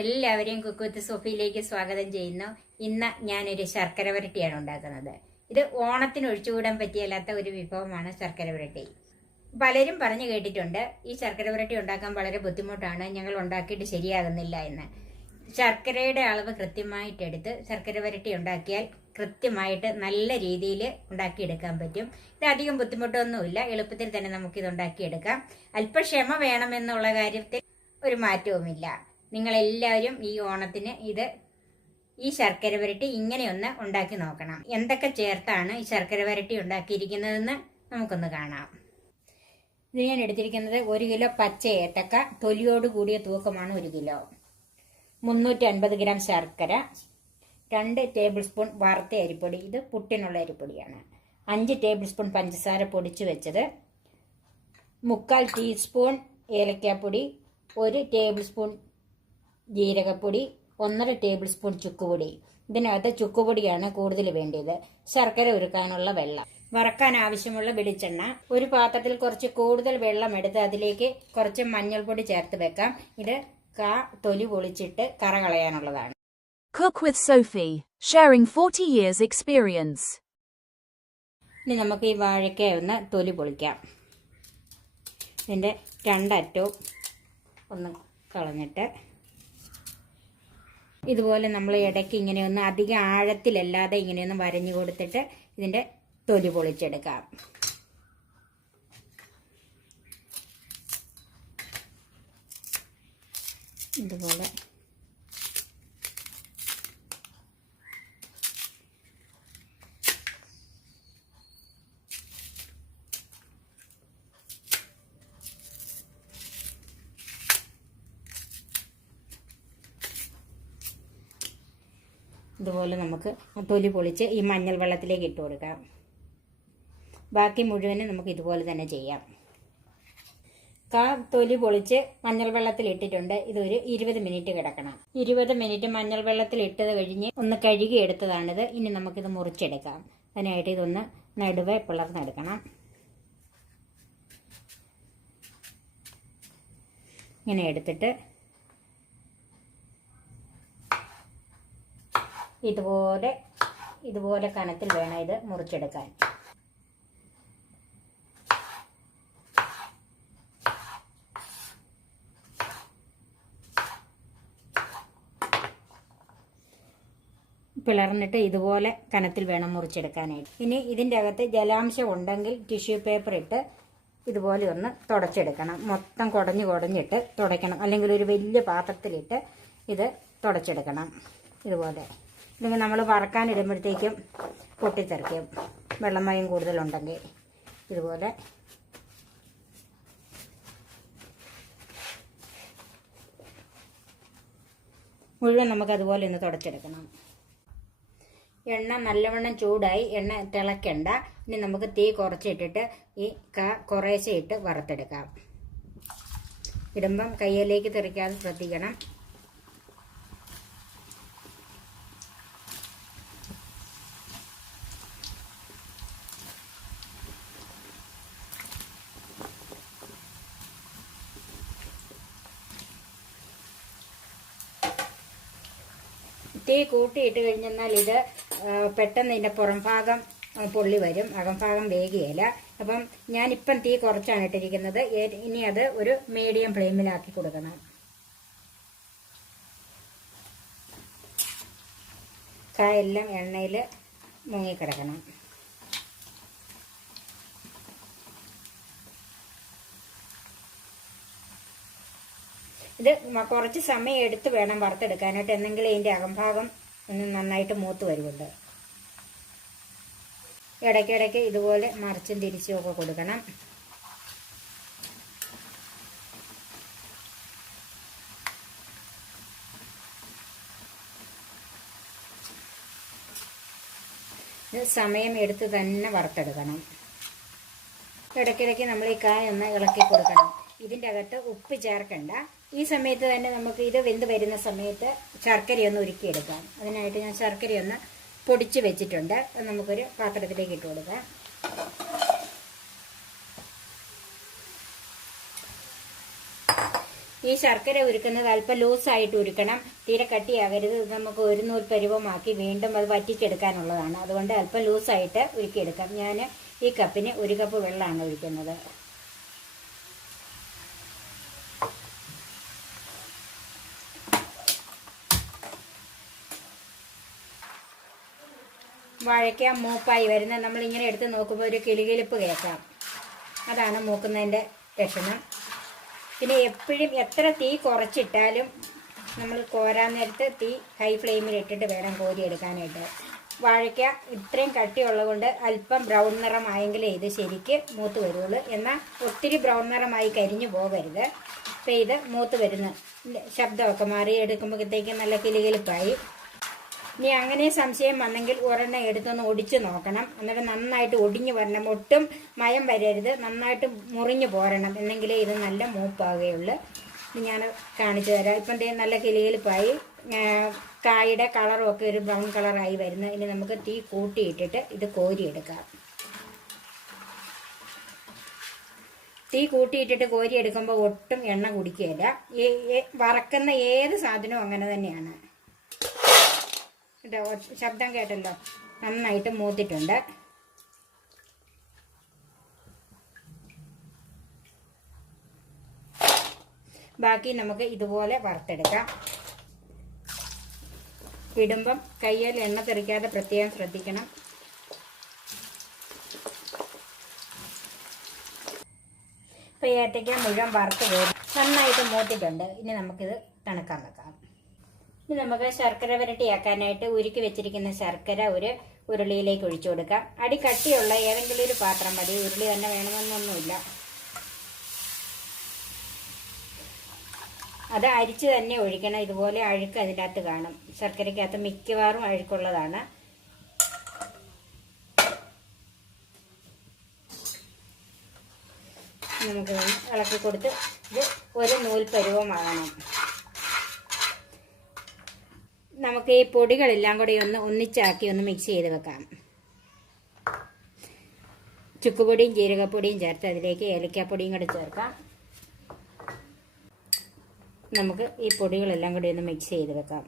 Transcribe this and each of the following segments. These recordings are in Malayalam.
എല്ലാവരെയും കുക്ക് വിത്ത് സോഫിയിലേക്ക് സ്വാഗതം ചെയ്യുന്നു. ഇന്ന് ഞാനൊരു ശർക്കര വരട്ടിയാണ് ഉണ്ടാക്കുന്നത്. ഇത് ഓണത്തിന് ഒഴിച്ചുകൂടാൻ പറ്റിയല്ലാത്ത ഒരു വിഭവമാണ് ശർക്കര വരട്ടി. പലരും പറഞ്ഞു കേട്ടിട്ടുണ്ട് ഈ ശർക്കര വരട്ടി ഉണ്ടാക്കാൻ വളരെ ബുദ്ധിമുട്ടാണ്, ഞങ്ങൾ ഉണ്ടാക്കിയിട്ട് ശരിയാകുന്നില്ല എന്ന്. ശർക്കരയുടെ അളവ് കൃത്യമായിട്ടെടുത്ത് ശർക്കര വരട്ടി ഉണ്ടാക്കിയാൽ കൃത്യമായിട്ട് നല്ല രീതിയിൽ ഉണ്ടാക്കിയെടുക്കാൻ പറ്റും. ഇത് അധികം ബുദ്ധിമുട്ടൊന്നുമില്ല, എളുപ്പത്തിൽ തന്നെ നമുക്കിത് ഉണ്ടാക്കിയെടുക്കാം. അല്പ ക്ഷമ വേണമെന്നുള്ള കാര്യത്തിൽ ഒരു മാറ്റവുമില്ല. നിങ്ങളെല്ലാവരും ഈ ഓണത്തിന് ഈ ശർക്കര വരട്ടി ഇങ്ങനെയൊന്ന് ഉണ്ടാക്കി നോക്കണം. എന്തൊക്കെ ചേർത്താണ് ഈ ശർക്കര വരട്ടി ഉണ്ടാക്കിയിരിക്കുന്നതെന്ന് നമുക്കൊന്ന് കാണാം. ഇത് ഞാൻ എടുത്തിരിക്കുന്നത് 1 കിലോ പച്ച ഏത്തക്ക, തൊലിയോട് കൂടിയ തൂക്കമാണ് 1 കിലോ. 350 ഗ്രാം ശർക്കര, 2 ടേബിൾ സ്പൂൺ വറുത്ത അരിപ്പൊടി, ഇത് പുട്ടിനുള്ള അരിപ്പൊടിയാണ്. 5 ടേബിൾ സ്പൂൺ പഞ്ചസാര പൊടിച്ചു വെച്ചത്, 3/4 ടീസ്പൂൺ ഏലക്കാപ്പൊടി, 1 ടേബിൾ സ്പൂൺ ജീരകപ്പൊടി, 1.5 ടേബിൾ സ്പൂൺ ചുക്കുപൊടി. ഇതിനകത്ത് ചുക്കുപൊടിയാണ് കൂടുതൽ വേണ്ടത്. ശർക്കര ഉരുക്കാനുള്ള വെള്ളം, വറക്കാൻ ആവശ്യമുള്ള വെളിച്ചെണ്ണ. ഒരു പാത്രത്തിൽ കുറച്ച് കൂടുതൽ വെള്ളം എടുത്ത് അതിലേക്ക് കുറച്ച് മഞ്ഞൾപ്പൊടി ചേർത്ത് വെക്കാം. ഇത് തൊലി പൊളിച്ചിട്ട് കറ കളയാനുള്ളതാണ്. Cook with Sophie, sharing 40 years experience. ഇനി നമുക്ക് ഈ വാഴയ്ക്ക ഒന്ന് തൊലി പൊളിക്കാം. ഇതിൻ്റെ രണ്ടറ്റവും ഒന്ന് കളഞ്ഞിട്ട് ഇതുപോലെ നമ്മൾ ഇടയ്ക്ക് ഇങ്ങനെയൊന്ന് അധികം ആഴത്തിലല്ലാതെ ഇങ്ങനെയൊന്ന് വരഞ്ഞു കൊടുത്തിട്ട് ഇതിൻ്റെ തൊലി പൊളിച്ചെടുക്കാം. ഇതുപോലെ നമുക്ക് തൊലി പൊളിച്ച് ഈ മഞ്ഞൾ വെള്ളത്തിലേക്ക് ഇട്ട് കൊടുക്കാം. ബാക്കി മുഴുവനും നമുക്ക് ഇതുപോലെ തന്നെ ചെയ്യാം. തൊലി പൊളിച്ച് മഞ്ഞൾ വെള്ളത്തിൽ ഇട്ടിട്ടുണ്ട്. ഇതൊരു 20 മിനിറ്റ് കിടക്കണം. 20 മിനിറ്റ് മഞ്ഞൾ വെള്ളത്തിൽ ഇട്ടത് കഴിഞ്ഞ് ഒന്ന് കഴുകി എടുത്തതാണിത്. ഇനി നമുക്കിത് മുറിച്ചെടുക്കാം. അതിനായിട്ട് ഇതൊന്ന് നടുവെ പിളർന്നെടുക്കണം. ഇങ്ങനെ എടുത്തിട്ട് ഇതുപോലെ കനത്തിൽ വേണം ഇത് മുറിച്ചെടുക്കാൻ. പിളർന്നിട്ട് ഇതുപോലെ കനത്തിൽ വേണം മുറിച്ചെടുക്കാനായിട്ട്. ഇനി ഇതിൻ്റെ അകത്ത് ജലാംശം ഉണ്ടെങ്കിൽ ടിഷ്യൂ പേപ്പർ ഇട്ട് ഇതുപോലെ ഒന്ന് തുടച്ചെടുക്കണം. മൊത്തം കുടഞ്ഞിട്ട് തുടയ്ക്കണം. അല്ലെങ്കിൽ ഒരു വലിയ പാത്രത്തിലിട്ട് ഇത് തുടച്ചെടുക്കണം. ഇതുപോലെ അല്ലെങ്കിൽ നമ്മൾ വറക്കാനിടുമ്പോഴത്തേക്കും പൊട്ടിത്തെറിക്കും, വെള്ളമയം കൂടുതലുണ്ടെങ്കിൽ. ഇതുപോലെ മുഴുവൻ നമുക്കതുപോലെ ഒന്ന് തുടച്ചെടുക്കണം. എണ്ണ നല്ലവണ്ണം ചൂടായി, എണ്ണ തിളയ്ക്കണ്ട. ഇനി നമുക്ക് തീ കുറച്ചിട്ടിട്ട് ഈ കുറേശ്ശെ ഇട്ട് വറുത്തെടുക്കാം. ഇടുമ്പം കയ്യിലേക്ക് തെറിക്കാതെ ശ്രദ്ധിക്കണം. തീ കൂട്ടിയിട്ട് കഴിഞ്ഞെന്നാൽ ഇത് പെട്ടെന്ന് ഇതിൻ്റെ പുറം ഭാഗം പൊള്ളി വരും, അകംഭാഗം വേകുകയില്ല. അപ്പം ഞാനിപ്പം തീ കുറച്ചാണ് ഇട്ടിരിക്കുന്നത്. ഇനി അത് ഒരു മീഡിയം ഫ്ലെയിമിലാക്കി കൊടുക്കണം. കായെല്ലാം എണ്ണയിൽ മുങ്ങിക്കിടക്കണം. ഇത് കുറച്ച് സമയം എടുത്ത് വേണം വറുത്തെടുക്കാനായിട്ട്, എന്നെങ്കിലും ഇതിൻ്റെ അകംഭാഗം ഒന്ന് നന്നായിട്ട് മൂത്ത് വരുന്നുണ്ട്. ഇടയ്ക്കിടയ്ക്ക് ഇതുപോലെ മറിച്ചും തിരിച്ചും ഒക്കെ കൊടുക്കണം. ഇത് സമയം എടുത്ത് തന്നെ വറുത്തെടുക്കണം. ഇടയ്ക്കിടയ്ക്ക് നമ്മൾ ഈ കായ ഒന്ന് ഇളക്കി കൊടുക്കണം. ഇതിൻ്റെ അകത്ത് ഉപ്പ് ചേർക്കണ്ട. ഈ സമയത്ത് തന്നെ നമുക്ക് ഇത് വെന്ത് വരുന്ന സമയത്ത് ശർക്കരയൊന്ന് ഉരുക്കിയെടുക്കാം. അതിനായിട്ട് ഞാൻ ശർക്കരയൊന്ന് പൊടിച്ച് വെച്ചിട്ടുണ്ട്. അത് നമുക്കൊരു പാത്രത്തിലേക്ക് ഇട്ട് കൊടുക്കാം. ഈ ശർക്കര ഉരുക്കുന്നത് അല്പം ലൂസായിട്ട് ഉരുക്കണം, തീരെ കട്ടിയാകരുത്. ഇത് നമുക്ക് ഒരു നൂൽ പരുവമാക്കി വീണ്ടും അത് വറ്റിച്ചെടുക്കാനുള്ളതാണ്. അതുകൊണ്ട് അല്പം ലൂസായിട്ട് ഉരുക്കിയെടുക്കാം. ഞാൻ ഈ കപ്പിന് 1 കപ്പ് വെള്ളമാണ് ഒഴിക്കുന്നത്. വാഴയ്ക്ക മൂപ്പായി വരുന്ന നമ്മളിങ്ങനെ എടുത്ത് നോക്കുമ്പോൾ ഒരു കിലുകിലിപ്പ് കേൾക്കാം. അതാണ് മൂക്കുന്നതിൻ്റെ ലക്ഷണം. പിന്നെ എപ്പോഴും എത്ര തീ കുറച്ചിട്ടാലും നമ്മൾ കോരാൻ നേരത്ത് തീ ഹൈ ഫ്ലെയിമിൽ ഇട്ടിട്ട് വേണം കോരിയെടുക്കാനായിട്ട്. വാഴയ്ക്ക ഇത്രയും കട്ടിയുള്ളത് കൊണ്ട് അല്പം ബ്രൗൺ നിറമായെങ്കിലേ ഇത് ശരിക്ക് മൂത്ത് വരുള്ളൂ. എന്നാൽ ഒത്തിരി ബ്രൗൺ നിറമായി കരിഞ്ഞു പോകരുത്. അപ്പം ഇത് മൂത്ത് വരുന്ന ശബ്ദമൊക്കെ മാറി എടുക്കുമ്പോഴത്തേക്കും നല്ല കിലുകിലിപ്പായി. ഇനി അങ്ങനെ സംശയം വന്നെങ്കിൽ ഒരെണ്ണം എടുത്തൊന്ന് ഒടിച്ച് നോക്കണം. എന്നിട്ട് നന്നായിട്ട് ഒടിഞ്ഞു വരണം. ഒട്ടും മയം വരരുത്, നന്നായിട്ട് മുറിഞ്ഞു പോരണം. എന്നെങ്കിലേ ഇത് നല്ല മൂപ്പാകുകയുള്ളൂ. ഞാൻ കാണിച്ചു തരാം. ഇപ്പം നല്ല കിലുകിലിപ്പായി, കായുടെ കളറും ഒക്കെ ഒരു ബ്രൗൺ കളറായി വരുന്നത്. ഇനി നമുക്ക് തീ കൂട്ടിയിട്ടിട്ട് ഇത് കോരിയെടുക്കാം. തീ കൂട്ടിയിട്ടിട്ട് കോരിയെടുക്കുമ്പോൾ ഒട്ടും എണ്ണ കുടിക്കുകയില്ല. വറക്കുന്ന ഏത് സാധനവും അങ്ങനെ തന്നെയാണ്. ശബ്ദം കേട്ടല്ലോ, നന്നായിട്ട് മൂത്തിട്ടുണ്ട്. ബാക്കി നമുക്ക് ഇതുപോലെ വറുത്തെടുക്കാം. ഇടുമ്പം കയ്യിൽ എണ്ണ തെറിക്കാതെ പ്രത്യേകം ശ്രദ്ധിക്കണം. ഇപ്പം ഏത്തയ്ക്ക മുഴുവൻ വറുത്ത് പോയി നന്നായിട്ട് മൂത്തിട്ടുണ്ട്. ഇനി നമുക്കിത് തണുക്കാൻ വെക്കാം. ഇനി നമുക്ക് ശർക്കര വരട്ടിയാക്കാനായിട്ട് ഉരുക്കി വെച്ചിരിക്കുന്ന ശർക്കര ഒരു ഉരുളിയിലേക്ക് ഒഴിച്ചു കൊടുക്കാം. അടി കട്ടിയുള്ള ഏതെങ്കിലും ഒരു പാത്രം മതി, ഉരുളി തന്നെ വേണമെന്നൊന്നുമില്ല. അത് അരിച്ച് തന്നെ ഒഴിക്കണം. ഇതുപോലെ അഴുക്ക് അതിനകത്ത് കാണും. ശർക്കരയ്ക്കകത്ത് മിക്കവാറും അഴുക്കുള്ളതാണ്. നമുക്ക് ഇളക്കി കൊടുത്ത് ഇത് ഒരു നൂൽ പരുവമാകണം. നമുക്ക് ഈ പൊടികളെല്ലാം കൂടി ഒന്നിച്ചാക്കി ഒന്ന് മിക്സ് ചെയ്ത് വെക്കാം. ചുക്കുപൊടിയും ജീരകപ്പൊടിയും ചേർത്ത് അതിലേക്ക് ഏലക്കാപ്പൊടിയും കൂടി ചേർക്കാം. നമുക്ക് ഈ പൊടികളെല്ലാം കൂടി ഒന്ന് മിക്സ് ചെയ്ത് വെക്കാം.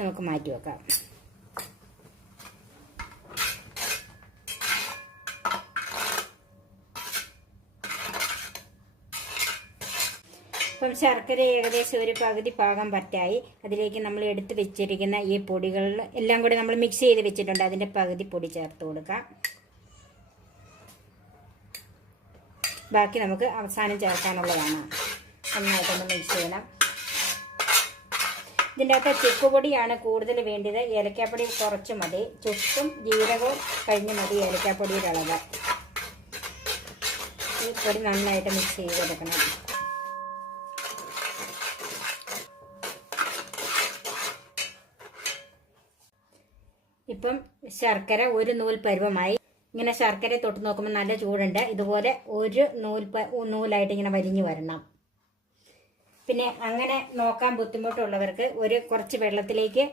നമുക്ക് മാറ്റി വെക്കാം. അപ്പം ശർക്കര ഏകദേശം ഒരു പകുതി പാകം പറ്റായി. അതിലേക്ക് നമ്മൾ എടുത്ത് വെച്ചിരിക്കുന്ന ഈ പൊടികൾ എല്ലാം കൂടി നമ്മൾ മിക്സ് ചെയ്ത് വെച്ചിട്ടുണ്ട്. അതിൻ്റെ പകുതി പൊടി ചേർത്ത് കൊടുക്കാം. ബാക്കി നമുക്ക് അവസാനം ചേർക്കാനുള്ളതാണ്. നന്നായിട്ടൊന്ന് മിക്സ് ചെയ്യണം. ഇതിൻ്റെ അകത്ത് ചുക്കുപൊടിയാണ് കൂടുതൽ വേണ്ടത്. ഏലക്കാപ്പൊടി കുറച്ച് മതി. ചുക്കും ജീരകവും കഴിഞ്ഞ് മതി ഏലക്കാപ്പൊടിയുടെ അളവ്. ഈ പൊടി നന്നായിട്ട് മിക്സ് ചെയ്തെടുക്കണം. ഇപ്പം ശർക്കര ഒരു നൂൽ പരുവമായി. ഇങ്ങനെ ശർക്കര തൊട്ട് നോക്കുമ്പോൾ നല്ല ചൂടുണ്ട്. ഇതുപോലെ ഒരു നൂലായിട്ട് ഇങ്ങനെ വലിഞ്ഞു വരണം. പിന്നെ അങ്ങനെ നോക്കാൻ ബുദ്ധിമുട്ടുള്ളവർക്ക് കുറച്ച് വെള്ളത്തിലേക്ക്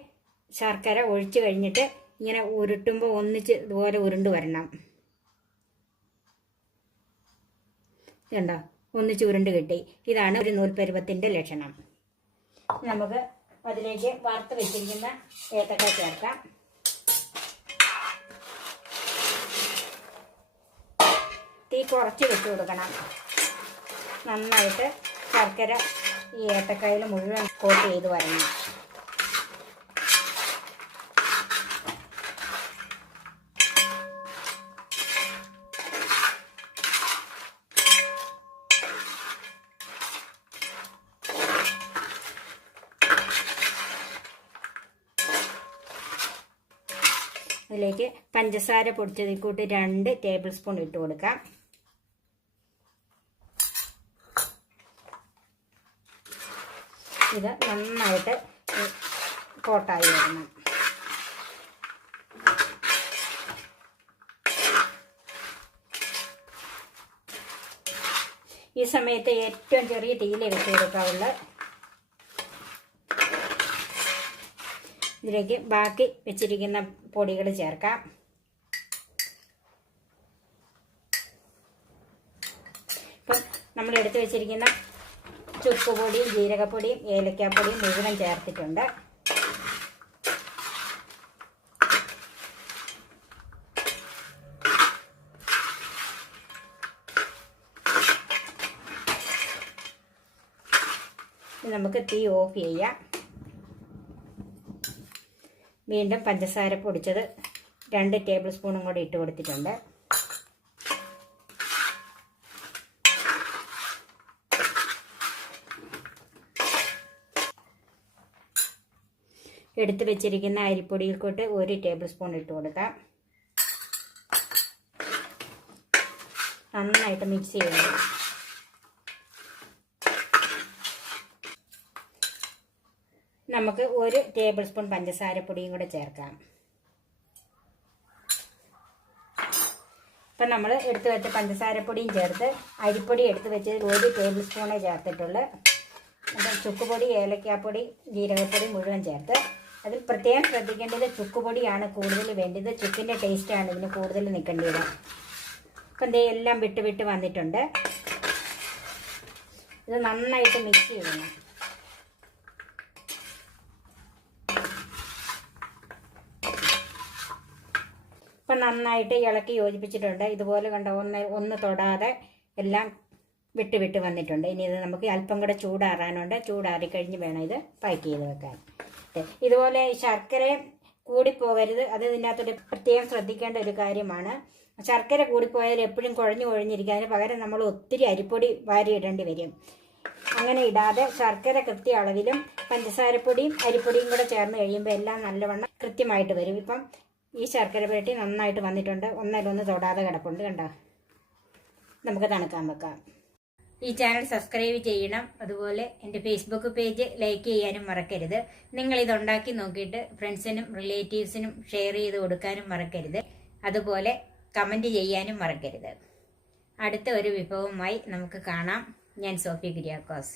ശർക്കര ഒഴിച്ചു കഴിഞ്ഞിട്ട് ഇങ്ങനെ ഉരുട്ടുമ്പോൾ ഒന്നിച്ച് ഇതുപോലെ ഉരുണ്ട് വരണം. കണ്ടോ, ഒന്നിച്ച് ഉരുണ്ട് കിട്ടി. ഇതാണ് ഒരു നൂൽ പരുവത്തിൻ്റെ ലക്ഷണം. നമുക്ക് അതിലേക്ക് വറുത്ത് വെച്ചിരിക്കുന്ന ഏത്തക്ക ചേർക്കാം. തീ കുറച്ച് വെച്ച് കൊടുക്കണം. നന്നായിട്ട് ശർക്കര ഈ ഏത്തക്കായിൽ മുഴുവൻ കോട്ട് ചെയ്ത് വരണം. അതിലേക്ക് പഞ്ചസാര പൊടിച്ചതിൽ കൂട്ടി 2 ടേബിൾ സ്പൂൺ ഇട്ട് കൊടുക്കാം. ഇത് നന്നായിട്ട് കോട്ടായി വരണം. ഈ സമയത്ത് ഏറ്റവും ചെറിയ തീയിലേ വെച്ച് കൊടുക്കാവുള്ളൂ. ഇതിലേക്ക് ബാക്കി വെച്ചിരിക്കുന്ന പൊടികൾ ചേർക്കാം. നമ്മൾ എടുത്തു വെച്ചിരിക്കുന്ന ചുക്കുപൊടിയും ജീരകപ്പൊടിയും ഏലക്കാപ്പൊടിയും മുഴുവൻ ചേർത്തിട്ടുണ്ട്. നമുക്ക് തീ ഓഫ് ചെയ്യാം. വീണ്ടും പഞ്ചസാര പൊടിച്ചത് 2 ടേബിൾ സ്പൂണും കൂടി ഇട്ട് കൊടുത്തിട്ടുണ്ട്. എടുത്തു വെച്ചിരിക്കുന്ന അരിപ്പൊടിയിൽ കൂട്ട് 1 ടേബിൾ സ്പൂൺ ഇട്ട് കൊടുക്കാം. നന്നായിട്ട് മിക്സ് ചെയ്യണം. നമുക്ക് 1 ടേബിൾ സ്പൂൺ പഞ്ചസാര പൊടിയും കൂടെ ചേർക്കാം. ഇപ്പം നമ്മൾ എടുത്തു വെച്ച പഞ്ചസാരപ്പൊടിയും ചേർത്ത് അരിപ്പൊടി എടുത്തു വെച്ചതിൽ 1 ടേബിൾ സ്പൂണേ ചേർത്തിട്ടുള്ളൂ. അപ്പം ചുക്കുപൊടി, ഏലക്കാപ്പൊടി, ജീരകപ്പൊടി മുഴുവൻ ചേർത്ത്. അതിൽ പ്രത്യേകം ശ്രദ്ധിക്കേണ്ടത് ചുക്കുപൊടിയാണ് കൂടുതൽ വേണ്ടത്. ചുക്കിൻ്റെ ടേസ്റ്റാണ് ഇതിന് കൂടുതൽ നിൽക്കേണ്ടത്. അപ്പം ദേ എല്ലാം വിട്ട് വിട്ട് വന്നിട്ടുണ്ട്. ഇത് നന്നായിട്ട് മിക്സ് ചെയ്യണം. ഇപ്പം നന്നായിട്ട് ഇളക്കി യോജിപ്പിച്ചിട്ടുണ്ട്. ഇതുപോലെ കണ്ട ഒന്ന് തൊടാതെ എല്ലാം വിട്ട് വിട്ട് വന്നിട്ടുണ്ട്. ഇനി ഇത് നമുക്ക് അല്പം കൂടെ ചൂടാറാനുണ്ട്. ചൂടാറി കഴിഞ്ഞ് വേണം ഇത് പാക്ക് ചെയ്ത് വെക്കാൻ. ഇതുപോലെ ശർക്കര കൂടിപ്പോകരുത്. അത് ഇതിനകത്തൊരു പ്രത്യേകം ശ്രദ്ധിക്കേണ്ട ഒരു കാര്യമാണ്. ശർക്കര കൂടിപ്പോയാൽ എപ്പോഴും കുഴഞ്ഞിരിക്കാതിന് പകരം നമ്മൾ ഒത്തിരി അരിപ്പൊടി വാരി ഇടേണ്ടി വരും. അങ്ങനെ ഇടാതെ ശർക്കര കൃത്യ അളവിലും പഞ്ചസാരപ്പൊടിയും അരിപ്പൊടിയും കൂടെ ചേർന്ന് കഴിയുമ്പോൾ എല്ലാം നല്ലവണ്ണം കൃത്യമായിട്ട് വരും. ഇപ്പം ഈ ശർക്കര പുരട്ടി നന്നായിട്ട് വന്നിട്ടുണ്ട്. ഒന്നൊന്ന് തൊടാതെ കിടപ്പുണ്ട്. കണ്ടോ? നമുക്ക് തണുക്കാൻ വെക്കാം. ഈ ചാനൽ സബ്സ്ക്രൈബ് ചെയ്യണം. അതുപോലെ എൻ്റെ ഫേസ്ബുക്ക് പേജ് ലൈക്ക് ചെയ്യാനും മറക്കരുത്. നിങ്ങളിതുണ്ടാക്കി നോക്കിയിട്ട് ഫ്രണ്ട്സിനും റിലേറ്റീവ്സിനും ഷെയർ ചെയ്ത് കൊടുക്കാനും മറക്കരുത്. അതുപോലെ കമൻറ്റ് ചെയ്യാനും മറക്കരുത്. അടുത്ത ഒരു വിഭവമായി നമുക്ക് കാണാം. ഞാൻ സോഫി കുര്യാക്കോസ്.